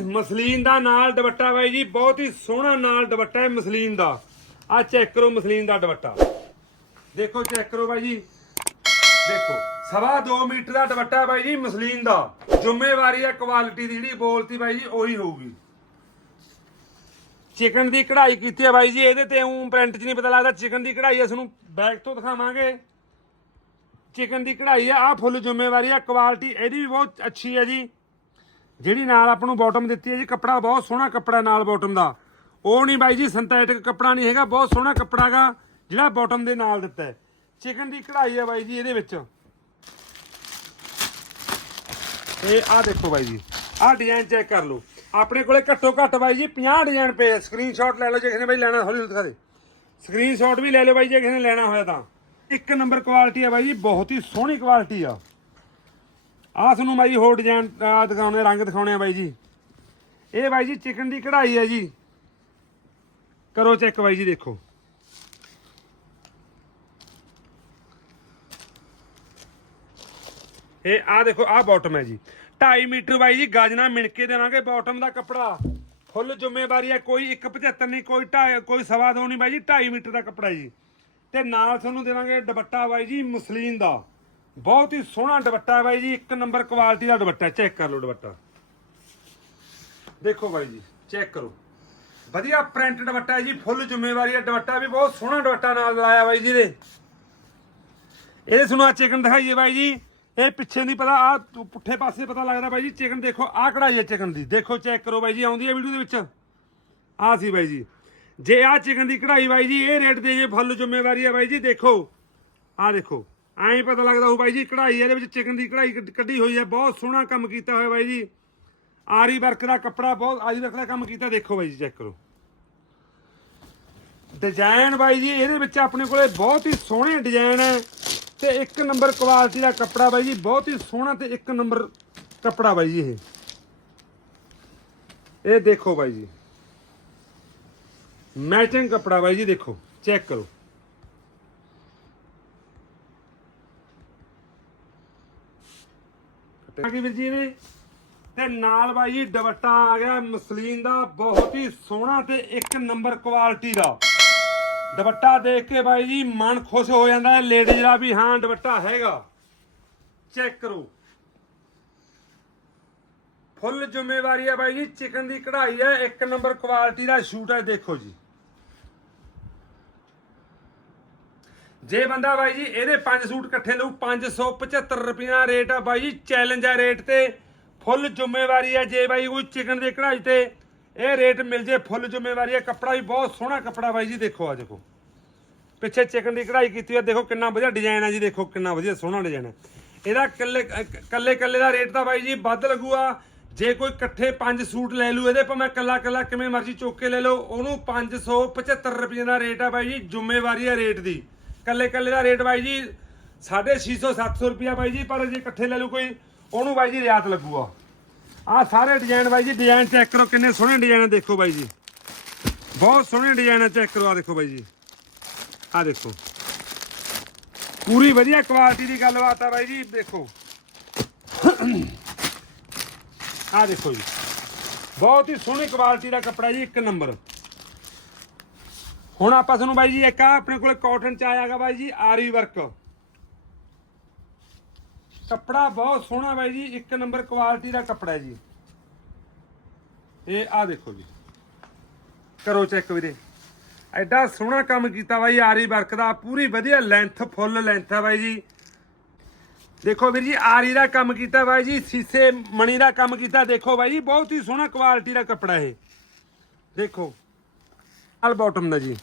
ਮਸਲੀਨ ਦਾ ਨਾਲ ਦੁਪੱਟਾ ਬਾਈ ਜੀ, ਬਹੁਤ ਹੀ ਸੋਹਣਾ ਨਾਲ ਦੁਪੱਟਾ ਹੈ ਮਸਲੀਨ ਦਾ। ਆ ਚੈੱਕ ਕਰੋ ਮਸਲੀਨ ਦਾ ਦੁਪੱਟਾ। ਦੇਖੋ ਚੈੱਕ ਕਰੋ ਬਾਈ ਜੀ। ਦੇਖੋ। ਸਵਾ 2 ਮੀਟਰ ਦਾ ਦੁਪੱਟਾ ਬਾਈ ਜੀ, ਮਸਲੀਨ ਦਾ। ਜ਼ਿੰਮੇਵਾਰੀ ਹੈ ਕੁਆਲਿਟੀ ਦੀ ਜਿਹੜੀ, ਬੋਲਤੀ ਬਾਈ ਜੀ, ਉਹੀ ਹੋਊਗੀ। ਚਿਕਨ ਦੀ ਕਢਾਈ ਕੀਤੀ ਹੈ ਬਾਈ ਜੀ, ਇਹਦੇ ਤੇ ਉਂ ਪ੍ਰਿੰਟ 'ਚ ਨਹੀਂ ਪਤਾ ਲੱਗਦਾ। ਚਿਕਨ ਦੀ ਕਢਾਈ ਇਸ ਨੂੰ ਬੈਕ ਤੋਂ ਦਿਖਾਵਾਂਗੇ। ਚਿਕਨ ਦੀ ਕਢਾਈ ਹੈ ਆ ਫੁੱਲ ਜ਼ਿੰਮੇਵਾਰੀ ਆ ਕੁਆਲਿਟੀ ਇਹਦੀ ਵੀ ਬਹੁਤ ਅੱਛੀ ਹੈ ਜੀ। ਜਿਹੜੀ ਨਾਲ ਆਪਾਂ ਨੂੰ ਬਾਟਮ ਦਿੱਤੀ ਹੈ ਜੀ, ਕੱਪੜਾ ਬਹੁਤ ਸੋਹਣਾ ਕੱਪੜਾ ਨਾਲ ਬਾਟਮ ਦਾ। ਉਹ ਨਹੀਂ ਬਾਈ ਜੀ ਸਿੰਥੈਟਿਕ ਕੱਪੜਾ ਨਹੀਂ ਹੈਗਾ, ਬਹੁਤ ਸੋਹਣਾ ਕੱਪੜਾ ਹੈਗਾ, ਜਿਹੜਾ ਬਾਟਮ ਦੇ ਨਾਲ ਦਿੱਤਾ ਹੈ। ਚਿਕਨ ਦੀ ਕਢਾਈ ਹੈ ਬਾਈ ਜੀ, ਇਹਦੇ ਵਿੱਚ। ਇਹ ਆ ਦੇਖੋ ਬਾਈ ਜੀ, ਆਹ ਡਿਜ਼ਾਈਨ ਚੈੱਕ ਕਰ ਲਓ। ਆਪਣੇ ਕੋਲੇ ਘੱਟੋ ਘੱਟ ਬਾਈ ਜੀ 50 ਡਿਜ਼ਾਈਨ ਪਏ ਸਕਰੀਨਸ਼ਾਟ ਲੈ ਲਓ ਜੇ ਕਿਸੇ ਨੇ ਬਾਈ ਲੈਣਾ ਹੌਲੀ ਹੌਲੀ ਦਿਖਾ ਦੇ। ਸਕਰੀਨਸ਼ਾਟ ਵੀ ਲੈ ਲਓ ਬਾਈ, ਜੇ ਕਿਸੇ ਨੇ ਲੈਣਾ ਹੋਇਆ ਤਾਂ। ਇੱਕ ਨੰਬਰ ਕੁਆਲਿਟੀ ਆ ਬਾਈ ਜੀ, ਬਹੁਤ ਹੀ ਸੋਹਣੀ ਕੁਆਲਿਟੀ ਆ। ਆਹ ਤੁਹਾਨੂੰ ਬਾਈ ਹੋਰ ਡਿਜ਼ਾਈਨ ਦਿਖਾਉਣੇ, ਰੰਗ ਦਿਖਾਉਣੇ ਆ ਬਾਈ ਜੀ। ਇਹ ਬਾਈ ਜੀ ਚਿਕਨ ਦੀ ਕਢਾਈ ਹੈ ਜੀ। ਕਰੋ ਚੈੱਕ ਬਾਈ ਜੀ, ਦੇਖੋ। ਇਹ ਆ ਦੇਖੋ ਆ ਬਾਟਮ ਹੈ ਜੀ। 2.5 ਮੀਟਰ ਬਾਈ ਜੀ ਗਾਜਨਾ ਨਾਲ ਕੇ ਦੇਵਾਂਗੇ ਬਾਟਮ ਦਾ ਕੱਪੜਾ। ਫੁੱਲ ਜ਼ਿੰਮੇਵਾਰੀ ਹੈ, ਕੋਈ 1.75 ਨਹੀਂ, ਕੋਈ 2.5 ਕੋਈ ਸਵਾ ਦੋ ਨਹੀਂ ਬਾਈ ਜੀ 2.5 ਮੀਟਰ ਦਾ ਕੱਪੜਾ ਜੀ। ਤੇ ਨਾਲ ਤੁਹਾਨੂੰ ਦੇਵਾਂਗੇ ਦੁਪੱਟਾ ਬਾਈ ਜੀ ਮਸਲੀਨ ਦਾ। ਬਹੁਤ ਹੀ ਸੋਹਣਾ ਦੁਪੱਟਾ ਹੈ ਬਾਈ ਜੀ, ਇੱਕ ਨੰਬਰ ਕੁਆਲਿਟੀ ਦਾ ਦੁਪੱਟਾ ਚੈੱਕ ਕਰ ਲਓ ਦੁਪੱਟਾ। ਦੇਖੋ ਬਾਈ ਜੀ ਚੈੱਕ ਕਰੋ। ਵਧੀਆ ਪ੍ਰਿੰਟ ਦੁਪੱਟਾ ਹੈ ਜੀ, ਫੁੱਲ ਜ਼ਿੰਮੇਵਾਰੀ ਹੈ, ਦੁਪੱਟਾ ਵੀ ਬਹੁਤ ਸੋਹਣਾ ਦੁਪੱਟਾ ਨਾਲ ਲਾਇਆ ਬਾਈ ਜੀ ਦੇ ਇਹਦੇ ਸੁਣੋ ਆ ਚਿਕਨ ਦਿਖਾਈਏ ਬਾਈ ਜੀ। ਇਹ ਪਿੱਛੇ ਨਹੀਂ ਪਤਾ ਆ ਪੁੱਠੇ ਪਾਸੇ ਪਤਾ ਲੱਗਦਾ ਬਾਈ ਜੀ ਚਿਕਨ ਦੇਖੋ ਆ ਕਢਾਈ ਹੈ ਚਿਕਨ ਦੀ। ਦੇਖੋ ਚੈੱਕ ਕਰੋ ਬਾਈ ਜੀ, ਆਉਂਦੀ ਹੈ ਵੀਡੀਓ ਦੇ ਵਿੱਚ? ਆ ਸੀ ਬਾਈ ਜੀ। ਜੇ ਆ ਚਿਕਨ ਦੀ ਕਢਾਈ ਬਾਈ ਜੀ, ਇਹ ਰੇਟ ਦੇ ਜੇ ਫੁੱਲ ਜ਼ਿੰਮੇਵਾਰੀ ਹੈ ਬਾਈ ਜੀ, ਦੇਖੋ। ਆ ਦੇਖੋ, ਐਂ ਪਤਾ ਲੱਗਦਾ ਹੋ ਬਾਈ ਜੀ ਕਢਾਈ ਇਹਦੇ ਵਿੱਚ ਚਿਕਨ ਦੀ ਕਢਾਈ ਕੱਢੀ ਹੋਈ ਹੈ, ਬਹੁਤ ਸੋਹਣਾ ਕੰਮ ਕੀਤਾ ਹੋਇਆ ਬਾਈ ਜੀ। ਆਰੀ ਵਰਕ ਦਾ ਕੱਪੜਾ ਬਹੁਤ, ਆਰੀ ਵਰਕ ਦਾ ਕੰਮ ਕੀਤਾ, ਦੇਖੋ ਬਾਈ ਜੀ ਚੈੱਕ ਕਰੋ। ਡਿਜ਼ਾਈਨ ਬਾਈ ਜੀ, ਇਹਦੇ ਵਿੱਚ ਆਪਣੇ ਕੋਲੇ ਬਹੁਤ ਹੀ ਸੋਹਣੇ ਡਿਜ਼ਾਈਨ ਹੈ। ਤੇ ਇੱਕ ਨੰਬਰ ਕੁਆਲਿਟੀ ਦਾ ਕੱਪੜਾ ਬਾਈ ਜੀ ਬਹੁਤ ਹੀ ਸੋਹਣਾ ਤੇ ਇੱਕ ਨੰਬਰ ਕੱਪੜਾ ਬਾਈ ਜੀ ਇਹ। ਇਹ ਦੇਖੋ ਬਾਈ ਜੀ। ਮੈਚਿੰਗ ਕੱਪੜਾ ਬਾਈ ਜੀ ਦੇਖੋ ਚੈੱਕ ਕਰੋ। ਆ ਗਈ ਵੀਰ ਜੀ ਨੇ ਤੇ ਨਾਲ ਬਾਈ ਜੀ ਦੁਪੱਟਾ ਆ ਗਿਆ ਮਸਲੀਨ ਦਾ ਬਹੁਤ ਹੀ ਸੋਹਣਾ ਤੇ ਇੱਕ ਨੰਬਰ ਕੁਆਲਿਟੀ ਦਾ। ਦੁਪੱਟਾ ਦੇਖ ਕੇ ਬਾਈ ਜੀ ਮਨ ਖੁਸ਼ ਹੋ ਜਾਂਦਾ ਹੈ ਲੇਡੀਜ਼ ਦਾ ਵੀ ਹਾਂ ਦੁਪੱਟਾ ਹੈਗਾ। ਚੈੱਕ ਕਰੋ। ਫੁੱਲ ਜ਼ਿੰਮੇਵਾਰੀ ਹੈ ਬਾਈ ਜੀ ਚਿਕਨ ਦੀ ਕਢਾਈ ਹੈ, ਇੱਕ ਨੰਬਰ ਕੁਆਲਿਟੀ ਦਾ ਸ਼ੂਟ ਹੈ, ਦੇਖੋ ਜੀ। ਜੇ ਬੰਦਾ ਬਾਈ ਜੀ ਇਹਦੇ ਪੰਜ ਸੂਟ ਇਕੱਠੇ ਲਊ 575 ਰੁਪਏ ਦਾ ਰੇਟ ਆ ਬਾਈ ਜੀ ਚੈਲੰਜ ਆ ਰੇਟ ਤੇ। ਫੁੱਲ ਜ਼ਿੰਮੇਵਾਰੀ ਹੈ, ਜੇ ਬਾਈ ਕੋਈ ਚਿਕਨ ਦੀ ਕਢਾਈ ਤੇ ਇਹ ਰੇਟ ਮਿਲ ਜੇ, ਫੁੱਲ ਜ਼ਿੰਮੇਵਾਰੀ ਹੈ, ਕੱਪੜਾ ਵੀ ਬਹੁਤ ਸੋਹਣਾ ਕੱਪੜਾ ਬਾਈ ਜੀ, ਦੇਖੋ ਆ ਦੇਖੋ। ਪਿੱਛੇ ਚਿਕਨ ਦੀ ਕਢਾਈ ਕੀਤੀ ਹੋਈ ਦੇਖੋ ਕਿੰਨਾ ਵਧੀਆ ਡਿਜ਼ਾਈਨ ਹੈ ਜੀ, ਦੇਖੋ ਕਿੰਨਾ ਵਧੀਆ ਸੋਹਣਾ ਡਿਜ਼ਾਈਨ ਹੈ ਇਹਦਾ ਕੱਲੇ ਕੱਲੇ ਕੱਲੇ ਦਾ ਰੇਟ ਤਾਂ ਬਾਈ ਜੀ ਵੱਧ ਲੱਗੂਗਾ ਜੇ ਕੋਈ ਇਕੱਠੇ ਪੰਜ ਸੂਟ ਲੈ ਲੂ, ਇਹਦੇ ਭਾਵੇਂ ਕੱਲਾ ਕੱਲਾ ਕਿਵੇਂ ਮਰਜ਼ੀ ਚੁੱਕ ਕੇ ਲੈ ਲਓ, ਉਹਨੂੰ 575 ਰੁਪਏ ਦਾ ਰੇਟ ਹੈ ਬਾਈ ਜੀ, ਜ਼ਿੰਮੇਵਾਰੀ ਹੈ ਰੇਟ ਦੀ। ਕੱਲੇ ਕੱਲੇ ਦਾ ਰੇਟ ਬਾਈ ਜੀ 650 700 ਰੁਪਿਆ ਬਾਈ ਜੀ, ਪਰ ਜੇ ਇਕੱਠੇ ਲੈ ਲੂ ਕੋਈ, ਉਹਨੂੰ ਬਾਈ ਜੀ ਰਿਆਤ ਲੱਗੂਗਾ। ਆਹ ਸਾਰੇ ਡਿਜ਼ਾਈਨ ਬਾਈ ਜੀ ਡਿਜ਼ਾਈਨ ਚੈੱਕ ਕਰੋ ਕਿੰਨੇ ਸੋਹਣੇ ਡਿਜ਼ਾਈਨ ਦੇਖੋ ਬਾਈ ਜੀ। ਬਹੁਤ ਸੋਹਣੇ ਡਿਜ਼ਾਈਨ ਚੈੱਕ ਕਰੋ, ਆ ਦੇਖੋ ਬਾਈ ਜੀ। ਆ ਦੇਖੋ। ਪੂਰੀ ਵਧੀਆ ਕੁਆਲਿਟੀ ਦੀ ਗੱਲਬਾਤ ਆ ਬਾਈ ਜੀ, ਦੇਖੋ। ਆ ਦੇਖੋ ਜੀ। ਬਹੁਤ ਹੀ ਸੋਹਣੀ ਕੁਆਲਿਟੀ ਦਾ ਕੱਪੜਾ ਜੀ, ਇੱਕ ਨੰਬਰ। ਹੁਣ ਆਪਾਂ ਤੁਹਾਨੂੰ ਬਾਈ ਜੀ, ਇੱਕ ਆ ਆਪਣੇ ਕੋਲੇ ਕਾਟਨ ਚ ਆਇਆਗਾ ਬਾਈ ਜੀ, ਆਰੀ ਵਰਕ ਕੱਪੜਾ ਬਹੁਤ ਸੋਹਣਾ ਬਾਈ ਜੀ, ਇੱਕ ਨੰਬਰ ਕੁਆਲਿਟੀ ਦਾ ਕੱਪੜਾ ਹੈ ਜੀ। ਇਹ ਆ ਦੇਖੋ ਜੀ। ਕਰੋ ਚੈੱਕ ਵੀਰੇ। ਐਡਾ ਸੋਹਣਾ ਕੰਮ ਕੀਤਾ ਬਾਈ, ਆਰੀ ਵਰਕ ਦਾ। ਪੂਰੀ ਵਧੀਆ ਲੈਂਥ ਫੁੱਲ ਲੈਂਥ ਹੈ ਬਾਈ ਜੀ। ਦੇਖੋ ਵੀਰ ਜੀ, ਆਰੀ ਦਾ ਕੰਮ ਕੀਤਾ ਬਾਈ ਜੀ, ਸੀਸੇ ਮਣੀ ਦਾ ਕੰਮ ਕੀਤਾ। ਦੇਖੋ ਬਾਈ ਜੀ, ਬਹੁਤ ਹੀ ਸੋਹਣਾ ਕੁਆਲਿਟੀ ਦਾ ਕੱਪੜਾ ਇਹ। ਦੇਖੋ ਆਲ ਬਾਟਮ ਦਾ ਜੀ।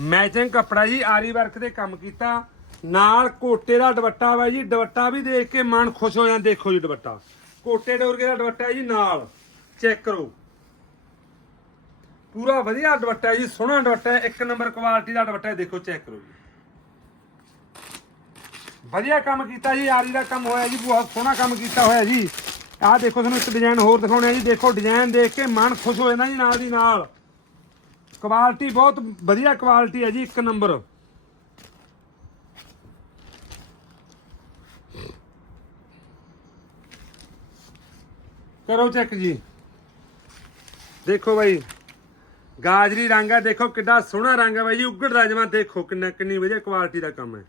ਮੈਚਿੰਗ ਕੱਪੜਾ ਜੀ, ਆਰੀ ਵਰਕ ਦੇ ਕੰਮ ਕੀਤਾ। ਨਾਲ ਕੋਟੇ ਦਾ ਦੁਪੱਟਾ ਵਾ ਜੀ, ਦੁਪੱਟਾ ਵੀ ਦੇਖ ਕੇ ਮਨ ਖੁਸ਼ ਹੋ ਜਾਂਦਾ, ਦੇਖੋ ਜੀ ਦੁਪੱਟਾ। ਕੋਟੇ ਡੋਰਗੇ ਦਾ ਦੁਪੱਟਾ ਜੀ ਨਾਲ, ਚੈੱਕ ਕਰੋ। ਪੂਰਾ ਵਧੀਆ ਦੁਪੱਟਾ ਜੀ, ਸੋਹਣਾ ਦੁਪੱਟਾ, ਇੱਕ ਨੰਬਰ ਕੁਆਲਿਟੀ ਦਾ ਦੁਪੱਟਾ ਦੇਖੋ, ਚੈੱਕ ਕਰੋ ਜੀ। ਵਧੀਆ ਕੰਮ ਕੀਤਾ ਜੀ, ਆਰੀ ਦਾ ਕੰਮ ਹੋਇਆ ਜੀ, ਬਹੁਤ ਸੋਹਣਾ ਕੰਮ ਕੀਤਾ ਹੋਇਆ ਜੀ। ਆਹ ਦੇਖੋ, ਤੁਹਾਨੂੰ ਇੱਕ ਡਿਜ਼ਾਈਨ ਹੋਰ ਦਿਖਾਉਣਾ ਜੀ। ਦੇਖੋ ਡਿਜ਼ਾਈਨ ਦੇਖ ਕੇ ਮਨ ਖੁਸ਼ ਹੋ ਜਾਂਦਾ ਜੀ ਨਾਲ ਦੀ ਨਾਲ। ਕੁਆਲਿਟੀ ਬਹੁਤ ਵਧੀਆ ਕੁਆਲਿਟੀ ਹੈ ਜੀ, ਇੱਕ ਨੰਬਰ। ਕਰੋ ਚੈੱਕ ਜੀ। ਦੇਖੋ ਬਾਈ, ਗਾਜਰੀ ਰੰਗ ਆ, ਦੇਖੋ ਕਿੱਡਾ ਸੋਹਣਾ ਰੰਗ ਆ ਬਾਈ ਜੀ, ਉੱਗੜ ਰਾਜਮਾ ਦੇਖੋ ਕਿੰਨਾ ਕਿੰਨੀ ਵਧੀਆ ਕੁਆਲਿਟੀ ਦਾ ਕੰਮ ਹੈ।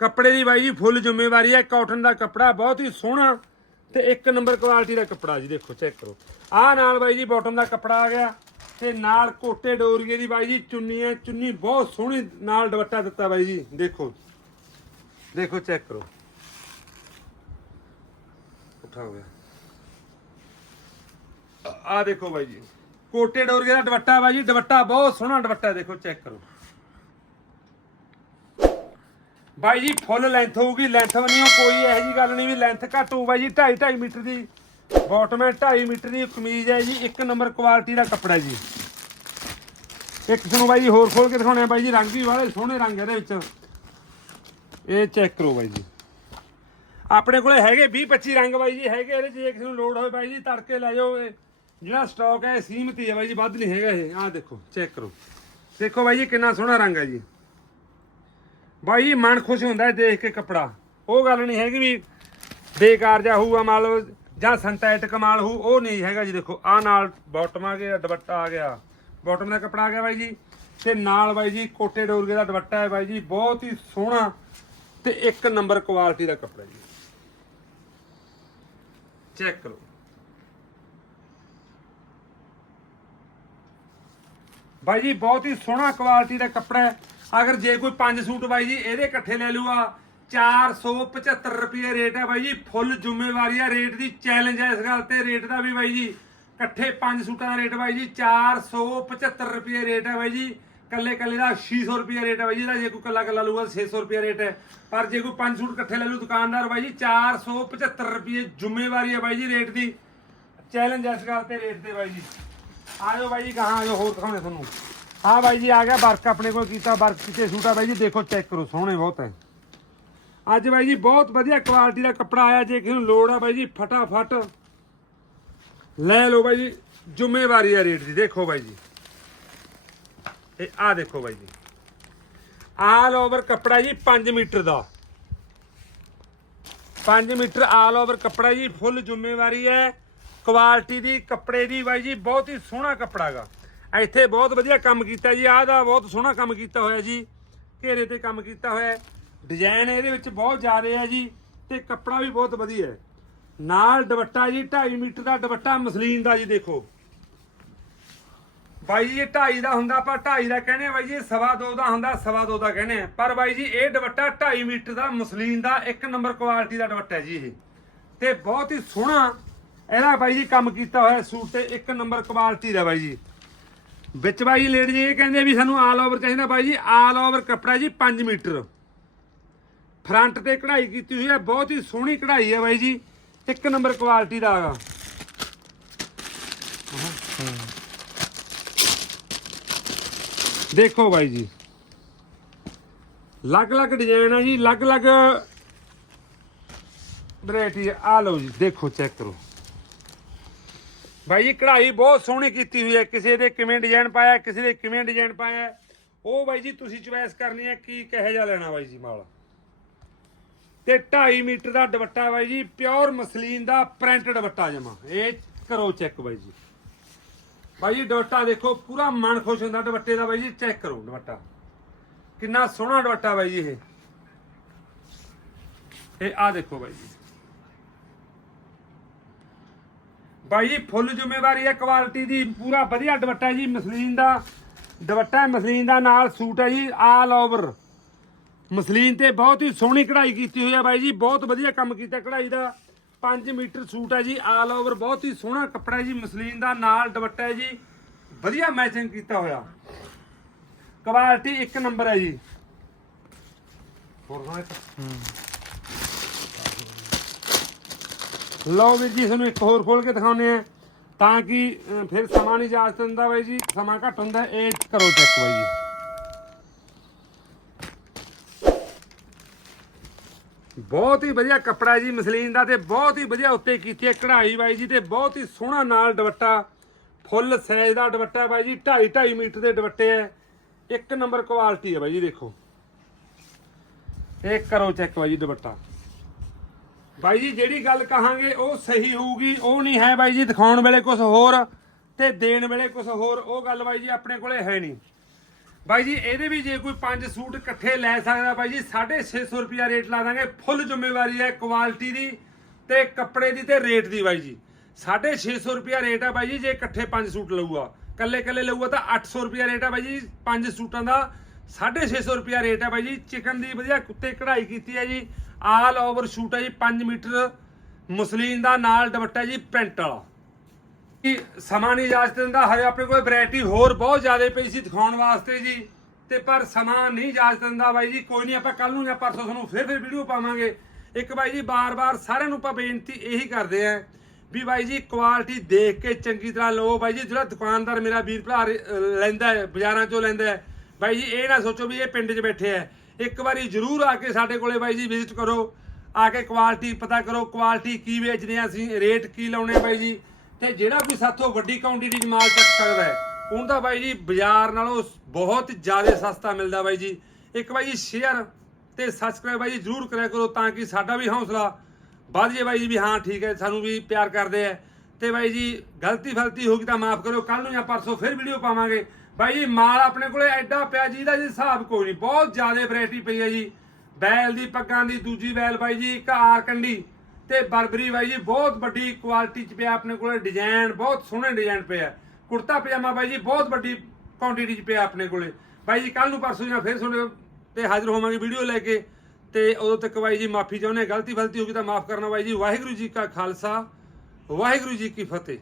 ਕੱਪੜੇ ਦੀ ਬਾਈ ਜੀ ਫੁੱਲ ਜ਼ਿੰਮੇਵਾਰੀ ਹੈ ਕਾਟਨ ਦਾ ਕੱਪੜਾ ਬਹੁਤ ਹੀ ਸੋਹਣਾ ਤੇ ਇੱਕ ਨੰਬਰ ਕੁਆਲਿਟੀ ਦਾ ਕੱਪੜਾ ਜੀ, ਦੇਖੋ ਚੈੱਕ ਕਰੋ। ਆਹ ਨਾਲ ਬਾਈ ਜੀ ਬਾਟਮ ਦਾ ਕੱਪੜਾ ਆ ਗਿਆ ਤੇ ਨਾਲ ਕੋਟੇ ਡੋਰੀਏ ਦੀ ਬਾਈ ਜੀ ਚੁੰਨੀ ਹੈ ਚੁੰਨੀ ਬਹੁਤ ਸੋਹਣੀ ਨਾਲ ਦੁਪੱਟਾ ਦਿੱਤਾ ਬਾਈ ਜੀ, ਦੇਖੋ। ਦੇਖੋ ਚੈੱਕ ਕਰੋ। ਉਠਾ ਹੋ ਗਿਆ। ਆ ਦੇਖੋ ਬਾਈ ਜੀ। ਕੋਟੇ ਡੋਰੀਏ ਦਾ ਦੁਪੱਟਾ ਬਾਈ ਜੀ, ਦੁਪੱਟਾ ਬਹੁਤ ਸੋਹਣਾ ਦੁਪੱਟਾ ਦੇਖੋ ਚੈੱਕ ਕਰੋ। ਬਾਈ ਜੀ ਫੁੱਲ ਲੈਂਥ ਹੋਊਗੀ ਲੈਂਥ ਵੀ ਨਹੀਂ, ਕੋਈ ਇਹੋ ਜੀ ਗੱਲ ਨਹੀਂ ਵੀ ਲੈਂਥ ਘੱਟ ਹੋਊ ਬਾਈ ਜੀ 2.5 2.5 ਮੀਟਰ ਦੀ ਬਾਟਮ ਹੈ 2.5 ਮੀਟਰ ਦੀ ਕਮੀਜ਼ ਹੈ ਜੀ, ਇੱਕ ਨੰਬਰ ਕੁਆਲਿਟੀ ਦਾ ਕੱਪੜਾ ਜੀ। ਇੱਕ ਤੁਹਾਨੂੰ ਬਾਈ ਜੀ ਹੋਰ ਖੋਲ ਕੇ ਦਿਖਾਉਣੇ ਆ ਬਾਈ ਜੀ, ਰੰਗ ਵੀ ਵਾਲੇ ਸੋਹਣੇ ਰੰਗ ਇਹਦੇ ਵਿੱਚ। ਇਹ ਚੈੱਕ ਕਰੋ ਬਾਈ ਜੀ। ਆਪਣੇ ਕੋਲੇ ਹੈਗੇ 20 25 ਰੰਗ ਬਾਈ ਜੀ, ਹੈਗੇ ਇਹਦੇ 'ਚ, ਜੇ ਕਿਸੇ ਨੂੰ ਲੋੜ ਹੋਵੇ ਬਾਈ ਜੀ, ਤੜਕੇ ਲੈ ਜਾਓ ਜਿਹੜਾ ਸਟਾਕ ਹੈ, ਇਹ ਸੀਮਿਤ ਹੀ ਹੈ ਬਾਈ ਜੀ, ਵੱਧ ਨਹੀਂ ਹੈਗਾ ਇਹ। ਆਹ ਦੇਖੋ ਚੈੱਕ ਕਰੋ। ਦੇਖੋ ਬਾਈ ਜੀ, ਕਿੰਨਾ ਸੋਹਣਾ ਰੰਗ ਹੈ ਜੀ। ਬਾਈ ਜੀ, ਮਨ ਖੁਸ਼ ਹੁੰਦਾ ਹੈ ਦੇਖ ਕੇ ਕੱਪੜਾ। ਉਹ ਗੱਲ ਨਹੀਂ ਹੈਗੀ ਵੀ ਬੇਕਾਰ ਜਾ ਹੋਊਗਾ ਮੰਨ ਲਓ ਜਾਂ ਸਿੰਥੈਟਿਕ ਮਾਲ ਹੋ ਉਹ ਨਹੀਂ ਹੈਗਾ ਜੀ, ਦੇਖੋ। ਆ ਨਾਲ ਬਾਟਮ ਆ ਗਿਆ, ਦੁਪੱਟਾ ਆ ਗਿਆ। ਬਾਟਮ ਦਾ ਕੱਪੜਾ ਆ ਗਿਆ ਬਾਈ ਜੀ। ਤੇ ਨਾਲ ਬਾਈ ਜੀ, ਕੋਟੇ ਡੋਰਗੇ ਦਾ ਦੁਪੱਟਾ ਹੈ ਬਾਈ ਜੀ। ਬਹੁਤ ਹੀ ਸੋਹਣਾ ਤੇ ਇੱਕ ਨੰਬਰ ਕੁਆਲਿਟੀ ਦਾ ਕੱਪੜਾ ਜੀ। ਚੈੱਕ ਕਰੋ। ਬਾਈ ਜੀ, ਬਹੁਤ ਹੀ ਸੋਹਣਾ ਕੁਆਲਿਟੀ ਦਾ ਕੱਪੜਾ ਹੈ। ਅਗਰ ਜੇ ਕੋਈ ਪੰਜ ਸੂਟ ਬਾਈ ਜੀ, ਇਹਦੇ ਇਕੱਠੇ ਲੈ ਲੂਆ 475 ਰੁਪਏ ਰੇਟ ਹੈ ਬਾਈ ਜੀ ਫੁੱਲ ਜ਼ਿੰਮੇਵਾਰੀ ਹੈ। ਰੇਟ ਦੀ ਚੈਲੰਜ ਹੈ ਇਸ ਗੱਲ ਤੇ ਰੇਟ ਦਾ ਵੀ ਬਾਈ ਜੀ। ਇਕੱਠੇ ਪੰਜ ਸੂਟਾਂ ਦਾ ਰੇਟ ਬਾਈ ਜੀ 475 ਰੁਪਏ ਰੇਟ ਹੈ ਬਾਈ ਜੀ। ਕੱਲੇ ਕੱਲੇ ਦਾ 600 ਰੁਪਏ ਰੇਟ ਹੈ ਬਾਈ ਜੀ ਦਾ ਜੇ ਕੋਈ ਕੱਲਾ ਕੱਲਾ ਲੂਗਾ 600 ਰੁਪਏ ਰੇਟ ਹੈ। ਪਰ ਜੇ ਕੋਈ ਪੰਜ ਸੂਟ ਇਕੱਠੇ ਲੈ ਲੂ ਦੁਕਾਨਦਾਰ ਬਾਈ ਜੀ 475 ਰੁਪਏ ਜ਼ਿੰਮੇਵਾਰੀ ਹੈ ਬਾਈ ਜੀ ਰੇਟ ਦੀ। ਚੈਲੰਜ ਇਸ ਗੱਲ ਤੇ ਰੇਟ ਤੇ ਬਾਈ ਜੀ। ਆਜੋ ਬਾਈ ਜੀ, ਕਹਾਂ ਆਜੋ ਹੋਰ ਦਿਖਾਉਣੇ ਤੁਹਾਨੂੰ। ਹਾਂ ਬਾਈ ਜੀ, ਆ ਗਿਆ ਵਰਕ, ਆਪਣੇ ਕੋਲ ਕੀਤਾ ਵਰਕ, ਕੀਤੇ ਸੂਟ ਆ ਬਾਈ ਜੀ, ਦੇਖੋ ਚੈੱਕ ਕਰੋ, ਸੋਹਣੇ ਬਹੁਤ ਹੈ। ਅੱਜ ਬਾਈ ਜੀ, ਬਹੁਤ ਵਧੀਆ ਕੁਆਲਿਟੀ ਦਾ ਕੱਪੜਾ ਆਇਆ, ਜੇ ਕਿਸੇ ਨੂੰ ਲੋੜ ਆ ਬਾਈ ਜੀ, ਫਟਾਫਟ ਲੈ ਲਓ ਬਾਈ ਜੀ, ਜ਼ਿੰਮੇਵਾਰੀ ਹੈ ਰੇਟ ਦੀ, ਦੇਖੋ ਬਾਈ ਜੀ। ਇਹ ਆ ਦੇਖੋ ਬਾਈ ਜੀ। ਆਲ ਓਵਰ ਕੱਪੜਾ ਜੀ 5 ਮੀਟਰ ਦਾ। 5 ਮੀਟਰ ਆਲ ਓਵਰ ਕੱਪੜਾ ਜੀ ਫੁੱਲ ਜ਼ਿੰਮੇਵਾਰੀ ਹੈ। ਕੁਆਲਿਟੀ ਦੀ, ਕੱਪੜੇ ਦੀ ਬਾਈ ਜੀ, ਬਹੁਤ ਹੀ ਸੋਹਣਾ ਕੱਪੜਾ ਹੈਗਾ ਇੱਥੇ ਬਹੁਤ ਵਧੀਆ ਕੰਮ ਕੀਤਾ ਜੀ। ਆਹ ਦਾ ਬਹੁਤ ਸੋਹਣਾ ਕੰਮ ਕੀਤਾ ਹੋਇਆ ਜੀ। ਘੇਰੇ ਤੇ ਕੰਮ ਕੀਤਾ ਹੋਇਆ ਹੈ। ਡਿਜ਼ਾਈਨ ਇਹਦੇ ਵਿੱਚ ਬਹੁਤ ਜ਼ਿਆਦਾ ਹੈ ਜੀ ਤੇ ਕੱਪੜਾ ਵੀ ਬਹੁਤ ਵਧੀਆ ਹੈ। ਨਾਲ ਦੁਪੱਟਾ ਜੀ 2.5 ਮੀਟਰ ਦਾ ਦੁਪੱਟਾ ਮਸਲੀਨ ਦਾ ਜੀ ਦੇਖੋ। ਬਾਈ ਜੀ, ਇਹ 2.5 ਦਾ ਹੁੰਦਾ, ਆਪਾਂ 2.5 ਦਾ ਕਹਿੰਦੇ ਆ ਬਾਈ ਜੀ, ਸਵਾ ਦੋ ਦਾ ਹੁੰਦਾ, ਸਵਾ ਦੋ ਦਾ ਕਹਿੰਦੇ ਆ ਪਰ ਬਾਈ ਜੀ, ਇਹ ਦੁਪੱਟਾ 2.5 ਮੀਟਰ ਦਾ ਮਸਲੀਨ ਦਾ ਇੱਕ ਨੰਬਰ ਕੁਆਲਿਟੀ ਦਾ ਦੁਪੱਟਾ ਹੈ ਜੀ ਇਹ। ਤੇ ਬਹੁਤ ਹੀ ਸੋਹਣਾ ਇਹਦਾ ਬਾਈ ਜੀ ਕੰਮ ਕੀਤਾ ਹੋਇਆ ਸੂਟ ਤੇ ਇੱਕ ਨੰਬਰ ਕੁਆਲਿਟੀ ਦਾ ਬਾਈ ਜੀ। ਵਿੱਚ ਬਾਈ ਲੇਡ ਜੀ ਇਹ ਕਹਿੰਦੇ ਵੀ ਸਾਨੂੰ ਆਲ ਓਵਰ ਚਾਹੀਦਾ ਬਾਈ ਜੀ ਆਲ ਓਵਰ ਕੱਪੜਾ ਜੀ 5 ਮੀਟਰ। ਫਰੰਟ ਤੇ ਕਢਾਈ ਕੀਤੀ ਹੋਈ ਹੈ, ਬਹੁਤ ਹੀ ਸੋਹਣੀ ਕਢਾਈ ਹੈ ਬਾਈ ਜੀ, ਇੱਕ ਨੰਬਰ ਕੁਆਲਿਟੀ ਦਾ ਹੈਗਾ। ਦੇਖੋ ਬਾਈ ਜੀ। ਅਲੱਗ-ਅਲੱਗ ਡਿਜ਼ਾਈਨ ਆ ਜੀ, ਅਲੱਗ-ਅਲੱਗ ਵੈਰਾਈਟੀ ਆ। ਲਓ ਜੀ, ਦੇਖੋ ਚੈੱਕ ਕਰੋ। ਬਾਈ ਜੀ, ਕਢਾਈ ਬਹੁਤ ਸੋਹਣੀ ਕੀਤੀ ਹੋਈ ਹੈ। ਕਿਸੇ ਦੇ ਕਿਵੇਂ ਡਿਜ਼ਾਈਨ ਪਾਇਆ, ਕਿਸੇ ਦੇ ਕਿਵੇਂ ਡਿਜ਼ਾਈਨ ਪਾਇਆ। ਉਹ ਬਾਈ ਜੀ, ਤੁਸੀਂ ਚੁਆਇਸ ਕਰਨੀ ਹੈ ਕੀ ਕਹੇ ਜਾ ਲੈਣਾ ਬਾਈ ਜੀ ਮਾਲ। ਤੇ 2.5 ਮੀਟਰ ਦਾ ਦੁਪੱਟਾ ਬਾਈ ਜੀ ਪਿਓਰ ਮਸਲੀਨ ਦਾ ਪ੍ਰਿੰਟ ਦੁਪੱਟਾ ਜਮਾ। ਇਹ ਕਰੋ ਚੈੱਕ ਬਾਈ ਜੀ। ਬਾਈ ਜੀ, ਦੁਪੱਟਾ ਦੇਖੋ, ਪੂਰਾ ਮਨ ਖੁਸ਼ ਹੁੰਦਾ ਦੁਪੱਟੇ ਦਾ ਬਾਈ ਜੀ ਚੈੱਕ ਕਰੋ ਦੁਪੱਟਾ। ਕਿੰਨਾ ਸੋਹਣਾ ਦੁਪੱਟਾ ਬਾਈ ਜੀ ਇਹ। ਇਹ ਆ ਦੇਖੋ ਬਾਈ ਜੀ। ਬਾਈ ਜੀ, ਫੁੱਲ ਜ਼ਿੰਮੇਵਾਰੀ ਹੈ ਕੁਆਲਿਟੀ ਦੀ, ਪੂਰਾ ਵਧੀਆ ਦੁਪੱਟਾ ਹੈ ਜੀ, ਮਸਲੀਨ ਦਾ ਦੁਪੱਟਾ ਹੈ, ਮਸਲੀਨ ਦਾ ਨਾਲ ਸੂਟ ਹੈ ਜੀ ਆਲ ਓਵਰ ਮਸਲੀਨ ਤੇ ਬਹੁਤ ਹੀ ਸੋਹਣੀ ਕਢਾਈ ਕੀਤੀ ਹੋਈ ਹੈ ਬਾਈ ਜੀ, ਬਹੁਤ ਵਧੀਆ ਕੰਮ ਕੀਤਾ ਕਢਾਈ ਦਾ। 5 ਮੀਟਰ ਸੂਟ ਹੈ ਜੀ ਆਲ ਓਵਰ ਬਹੁਤ ਹੀ ਸੋਹਣਾ ਕੱਪੜਾ ਹੈ ਜੀ, ਮਸਲੀਨ ਦਾ ਨਾਲ ਦੁਪੱਟਾ ਹੈ ਜੀ, ਵਧੀਆ ਮੈਚਿੰਗ ਕੀਤਾ ਹੋਇਆ। ਕੁਆਲਿਟੀ ਇੱਕ ਨੰਬਰ ਹੈ ਜੀ। ਹੋਰ ਸੁਣਾ ਇੱਕ? ਲਓ ਵੀਰ ਜੀ, ਤੁਹਾਨੂੰ ਇੱਕ ਹੋਰ ਖੋਲ ਕੇ ਦਿਖਾਉਂਦੇ ਆ ਤਾਂ ਕਿ ਫਿਰ ਸਮਾਂ ਨਹੀਂ ਇਜਾਜ਼ਤ ਦਿੰਦਾ ਬਾਈ ਜੀ, ਸਮਾਂ ਘੱਟ ਹੁੰਦਾ, ਇਹ ਕਰੋ ਚੈੱਕ ਬਾਈ ਜੀ। ਬਹੁਤ ਹੀ ਵਧੀਆ ਕੱਪੜਾ ਜੀ, ਮਸਲੀਨ ਦਾ ਤੇ ਬਹੁਤ ਹੀ ਵਧੀਆ ਉੱਤੇ ਕੀਤੀ ਹੈ ਕਢਾਈ ਬਾਈ ਜੀ ਤੇ ਬਹੁਤ ਹੀ ਸੋਹਣਾ ਨਾਲ ਦੁਪੱਟਾ, ਫੁੱਲ ਸਾਈਜ਼ ਦਾ ਦੁਪੱਟਾ ਬਾਈ ਜੀ 2.5 2.5 ਮੀਟਰ ਦੇ ਦੁਪੱਟੇ ਹੈ। ਇੱਕ ਨੰਬਰ ਕੁਆਲਿਟੀ ਹੈ ਬਾਈ ਜੀ, ਦੇਖੋ। ਇਹ ਕਰੋ ਚੈੱਕ ਬਾਈ ਜੀ ਦੁਪੱਟਾ। ਬਾਈ ਜੀ, ਜਿਹੜੀ ਗੱਲ ਕਹਾਂਗੇ, ਉਹ ਸਹੀ ਹੋਊਗੀ, ਉਹ ਨਹੀਂ ਹੈ ਬਾਈ ਜੀ, ਦਿਖਾਉਣ ਵੇਲੇ ਕੁਝ ਹੋਰ ਤੇ ਦੇਣ ਵੇਲੇ ਕੁਝ ਹੋਰ, ਉਹ ਗੱਲ ਬਾਈ ਜੀ ਆਪਣੇ ਕੋਲੇ ਹੈ ਨਹੀਂ। ਬਾਈ ਜੀ, ਇਹਦੇ ਵੀ ਜੇ ਕੋਈ ਪੰਜ ਸੂਟ ਇਕੱਠੇ ਲੈ ਸਕਦਾ, ਬਾਈ ਜੀ 650 ਰੁਪਿਆ ਰੇਟ ਲਾ ਦਾਂਗੇ, ਫੁੱਲ ਜ਼ਿੰਮੇਵਾਰੀ ਹੈ ਕੁਆਲਿਟੀ ਦੀ ਤੇ ਕੱਪੜੇ ਦੀ ਤੇ ਰੇਟ ਦੀ ਬਾਈ ਜੀ। 650 ਰੁਪਿਆ ਰੇਟ ਹੈ ਬਾਈ ਜੀ, ਜੇ ਇਕੱਠੇ ਪੰਜ ਸੂਟ ਲਊਗਾ। ਕੱਲੇ ਕੱਲੇ ਲਊਗਾ ਤਾਂ 800 ਰੁਪਿਆ ਰੇਟ ਹੈ ਬਾਈ ਜੀ, ਪੰਜ ਸੂਟਾਂ ਦਾ 650 ਰੁਪਿਆ ਰੇਟ ਹੈ ਬਾਈ ਜੀ। ਚਿਕਨ ਦੀ ਵਧੀਆ ਕੁੱਤੇ ਕਢਾਈ ਕੀਤੀ ਹੈ ਜੀ। ਆਲ ਓਵਰ ਸ਼ੂਟ ਹੈ ਜੀ 5 ਮੀਟਰ। ਮੁਸਲੀਨ ਦਾ ਨਾਲ ਦੁਪੱਟਾ ਜੀ ਪ੍ਰਿੰਟ ਵਾਲਾ। ਕਿ ਸਮਾਂ ਨਹੀਂ ਇਜਾਜ਼ਤ ਦਿੰਦਾ। ਹਰੇ ਆਪਣੇ ਕੋਲ ਵੈਰਾਈਟੀ ਹੋਰ ਬਹੁਤ ਜ਼ਿਆਦਾ ਪਈ ਸੀ ਦਿਖਾਉਣ ਵਾਸਤੇ ਜੀ। ਤੇ ਪਰ ਸਮਾਂ ਨਹੀਂ ਇਜਾਜ਼ਤ ਦਿੰਦਾ ਬਾਈ ਜੀ। ਕੋਈ ਨਹੀਂ, ਆਪਾਂ ਕੱਲ ਨੂੰ ਜਾਂ ਪਰਸੋਂ ਤੁਹਾਨੂੰ ਫਿਰ ਫਿਰ ਵੀਡੀਓ ਪਾਵਾਂਗੇ। ਇੱਕ ਬਾਈ ਜੀ, ਬਾਰ-ਬਾਰ ਸਾਰਿਆਂ ਨੂੰ ਆਪਾਂ ਬੇਨਤੀ ਇਹੀ ਕਰਦੇ ਆਂ ਵੀ ਬਾਈ ਜੀ ਕੁਆਲਿਟੀ ਦੇਖ ਕੇ ਚੰਗੀ ਤਰ੍ਹਾਂ ਲਓ। ਬਾਈ ਜੀ, ਜਿਹੜਾ ਦੁਕਾਨਦਾਰ ਮੇਰਾ ਵੀਰ ਭਰਾ ਲੈਂਦਾ ਹੈ, ਬਾਜ਼ਾਰਾਂ ਚੋਂ ਲੈਂਦਾ ਹੈ ਬਾਈ ਜੀ, ਇਹ ਨਾ ਸੋਚੋ ਵੀ ਇਹ ਪਿੰਡ 'ਚ ਬੈਠੇ ਆ। ਇੱਕ ਵਾਰੀ ਜ਼ਰੂਰ ਆ ਕੇ ਸਾਡੇ ਕੋਲੇ ਬਾਈ ਜੀ ਵਿਜ਼ਿਟ ਕਰੋ। ਆ ਕੇ ਕੁਆਲਿਟੀ ਪਤਾ ਕਰੋ ਕੁਆਲਿਟੀ ਕੀ ਵੇਚਦੇ ਆ ਅਸੀਂ ਰੇਟ ਕੀ ਲਾਉਣੇ ਆ ਬਾਈ ਜੀ। ਤੇ ਜਿਹੜਾ ਕੋਈ ਸਾਥੋਂ ਵੱਡੀ ਕੁਆਂਟੀਟੀ 'ਚ ਮਾਲ ਚੱਕ ਸਕਦਾ ਹੈ ਉਹਨੂੰ ਬਾਈ ਜੀ ਬਾਜ਼ਾਰ ਨਾਲੋਂ ਬਹੁਤ ਜ਼ਿਆਦਾ ਸਸਤਾ ਮਿਲਦਾ ਬਾਈ ਜੀ। ਇੱਕ ਬਾਈ ਜੀ ਸ਼ੇਅਰ ਤੇ ਸਬਸਕ੍ਰਾਈਬ ਬਾਈ ਜੀ ਜ਼ਰੂਰ ਕਰਿਆ ਕਰੋ ਤਾਂ ਕਿ ਸਾਡਾ ਵੀ ਹੌਸਲਾ ਵੱਧ ਜੇ ਬਾਈ ਜੀ ਵੀ ਹਾਂ, ਠੀਕ ਹੈ, ਸਾਨੂੰ ਵੀ ਪਿਆਰ ਕਰਦੇ ਆ। ਤੇ ਬਾਈ ਜੀ, ਗਲਤੀ ਫਲਤੀ ਹੋ ਗਈ ਤਾਂ ਮਾਫ ਕਰੋ ਕੱਲ ਨੂੰ ਜਾਂ ਪਰਸੋਂ ਫਿਰ ਵੀਡੀਓ ਪਾਵਾਂਗੇ। ਬਾਈ ਜੀ, ਮਾਲ ਆਪਣੇ ਕੋਲੇ ਐਡਾ ਪਿਆ ਜੀ ਦਾ ਜੀ ਹਿਸਾਬ ਕੋਈ ਨਹੀਂ। ਬਹੁਤ ਜ਼ਿਆਦਾ ਵੈਰਾਈਟੀ ਪਈ ਹੈ ਜੀ। ਬੈਲ ਦੀ ਪੱਗਾਂ ਦੀ ਦੂਜੀ ਬੈਲ ਬਾਈ ਜੀ, ਇੱਕ ਆਰ ਕੰਡੀ ਤੇ ਬਰਬਰੀ ਬਾਈ ਜੀ, ਬਹੁਤ ਵੱਡੀ ਕੁਆਲਿਟੀ ਚ ਪਿਆ ਆਪਣੇ ਕੋਲੇ ਡਿਜ਼ਾਈਨ ਬਹੁਤ ਸੋਹਣੇ ਡਿਜ਼ਾਈਨ ਪਿਆ ਕੁੜਤਾ ਪਜਾਮਾ ਬਾਈ ਜੀ, ਬਹੁਤ ਵੱਡੀ ਕੁਆਂਟੀਟੀ ਚ ਪਿਆ ਆਪਣੇ ਕੋਲੇ। ਬਾਈ ਜੀ ਕੱਲ ਨੂੰ ਪਰਸੋਂ ਜਾਂ ਫਿਰ ਤੁਹਾਡੇ ਤੇ ਹਾਜ਼ਰ ਹੋਵਾਂਗੇ ਵੀਡੀਓ ਲੈ ਕੇ ਤੇ ਉਦੋਂ ਤੱਕ ਬਾਈ ਜੀ, ਮਾਫੀ ਚਾਹੁੰਦੇ ਹਾਂ। ਗਲਤੀ ਫਲਤੀ ਹੋ ਗਈ ਤਾਂ ਮਾਫ ਕਰਨਾ ਬਾਈ ਜੀ। ਵਾਹਿਗੁਰੂ ਜੀ ਕਾ ਖਾਲਸਾ, ਵਾਹਿਗੁਰੂ ਜੀ ਕੀ ਫਤਿਹ।